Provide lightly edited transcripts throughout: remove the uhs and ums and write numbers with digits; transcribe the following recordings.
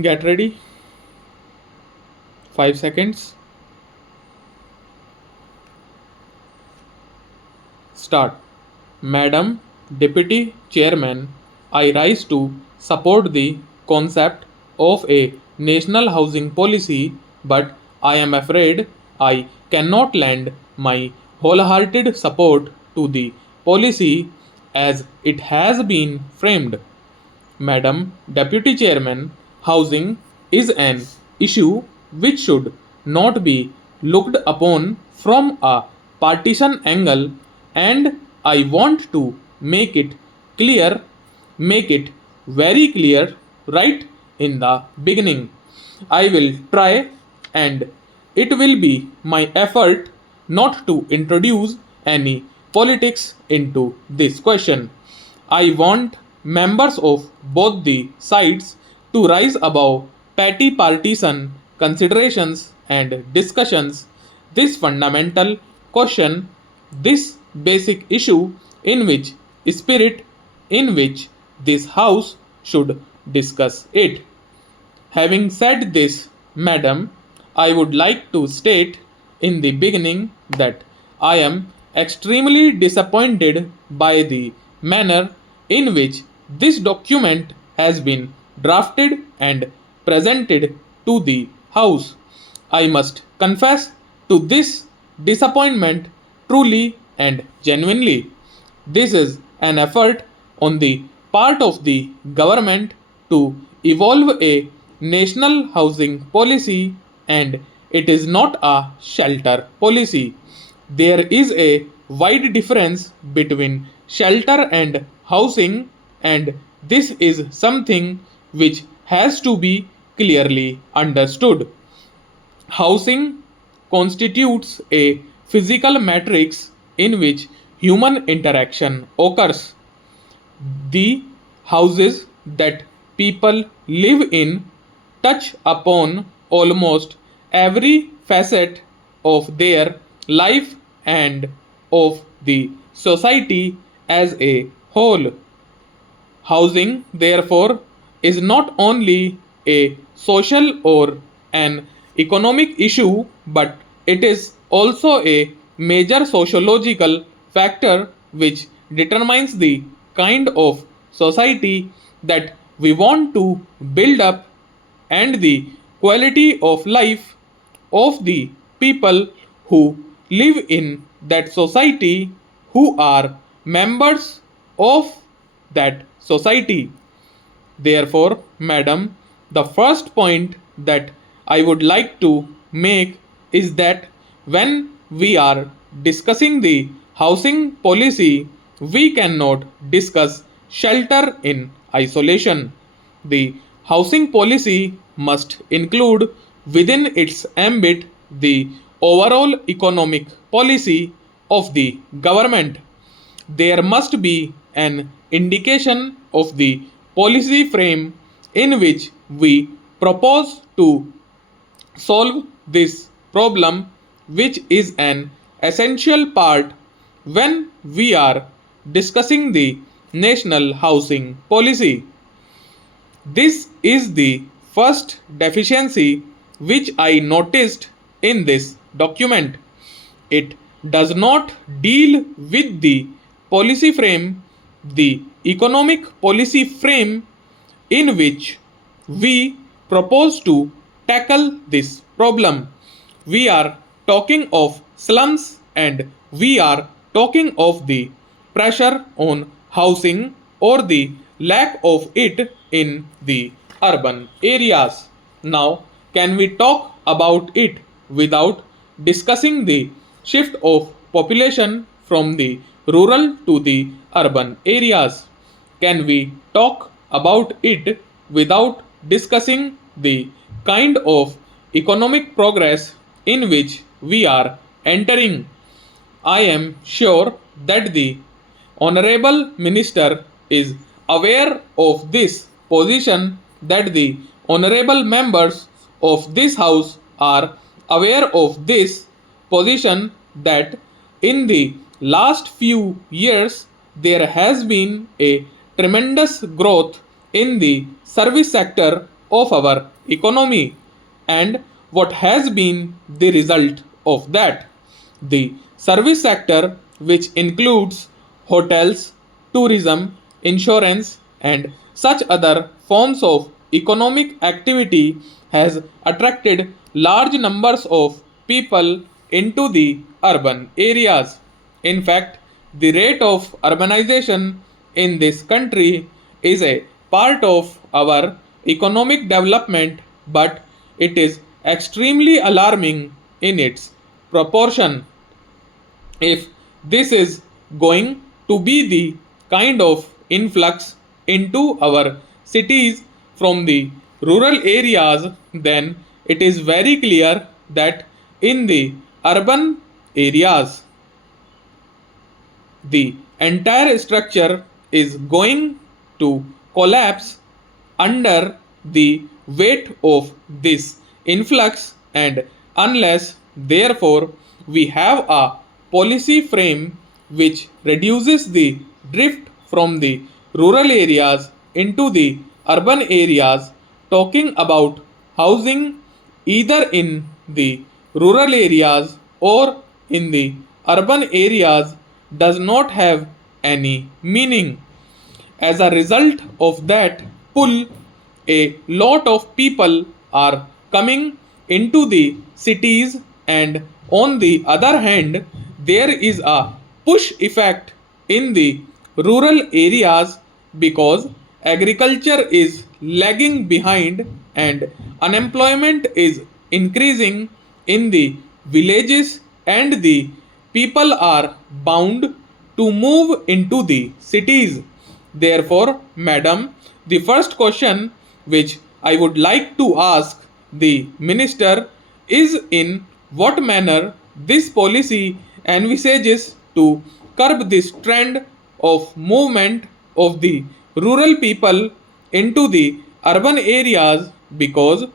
Get ready. 5 seconds. Start. Madam Deputy Chairman, I rise to support the concept of a national housing policy, but I am afraid I cannot lend my wholehearted support to the policy as it has been framed. Madam Deputy Chairman, housing is an issue which should not be looked upon from a partisan angle, and I want to clear, make it very clear right in the beginning. I will try, and it will be my effort not to introduce any politics into this question. I want members of both the sides to rise above petty partisan considerations and discussions. This fundamental question, this basic issue in which spirit in which this house should discuss it. Having said this, madam, I would like to state in the beginning that I am extremely disappointed by the manner in which this document has been drafted and presented to the House. I must confess to this disappointment truly and genuinely. This is an effort on the part of the government to evolve a national housing policy, and it is not a shelter policy. There is a wide difference between shelter and housing, and this is something which has to be clearly understood. Housing constitutes a physical matrix in which human interaction occurs. The houses that people live in touch upon almost every facet of their life and of the society as a whole. Housing, therefore, is not only a social or an economic issue, but it is also a major sociological factor which determines the kind of society that we want to build up and the quality of life of the people who live in that society, who are members of that society. Therefore, madam, the first point that I would like to make is that when we are discussing the housing policy, we cannot discuss shelter in isolation. The housing policy must include within its ambit the overall economic policy of the government. There must be an indication of the policy frame in which we propose to solve this problem, which is an essential part when we are discussing the national housing policy. This is the first deficiency which I noticed in this document. It does not deal with the policy frame, the economic policy frame in which we propose to tackle this problem. We are talking of slums, and we are talking of the pressure on housing or the lack of it in the urban areas. Now, can we talk about it without discussing the shift of population from the rural to the urban areas? Can we talk about it without discussing the kind of economic progress in which we are entering? I am sure that the Honorable Minister is aware of this position, that the Honorable members of this House are aware of this position, that in the last few years there has been a tremendous growth in the service sector of our economy. And what has been the result of that? The service sector, which includes hotels, tourism, insurance, and such other forms of economic activity, has attracted large numbers of people into the urban areas. In fact, the rate of urbanization in this country is a part of our economic development, but it is extremely alarming in its proportion. If this is going to be the kind of influx into our cities from the rural areas, then it is very clear that in the urban areas, the entire structure is going to collapse under the weight of this influx, and unless therefore we have a policy frame which reduces the drift from the rural areas into the urban areas, talking about housing either in the rural areas or in the urban areas does not have any meaning. As a result of that pull, a lot of people are coming into the cities, and on the other hand, there is a push effect in the rural areas because agriculture is lagging behind and unemployment is increasing in the villages, and the people are bound to move into the cities. Therefore, madam, the first question which I would like to ask the minister is in what manner this policy envisages to curb this trend of movement of the rural people into the urban areas, because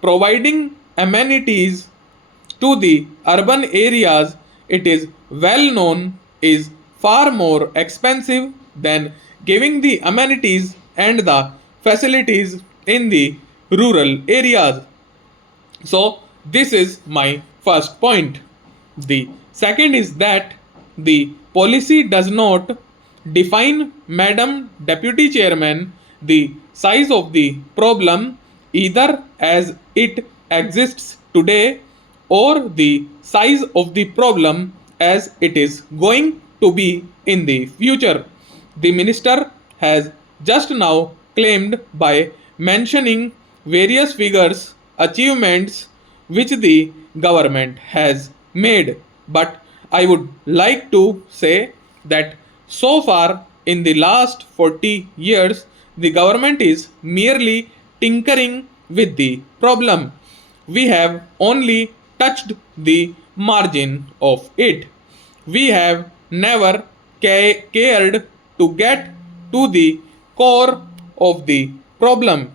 providing amenities to the urban areas, it is well known, is far more expensive than giving the amenities and the facilities in the rural areas. So, this is my first point. The second is that the policy does not define, Madam Deputy Chairman, the size of the problem either as it exists today or the size of the problem as it is going to be in the future. The minister has just now claimed by mentioning various figures, achievements which the government has made. But I would like to say that so far in the last 40 years, the government is merely tinkering with the problem. We have only touched the margin of it. We have never cared to get to the core of the problem.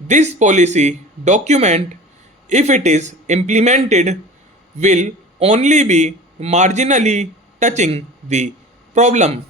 This policy document, if it is implemented, will only be marginally touching the problem.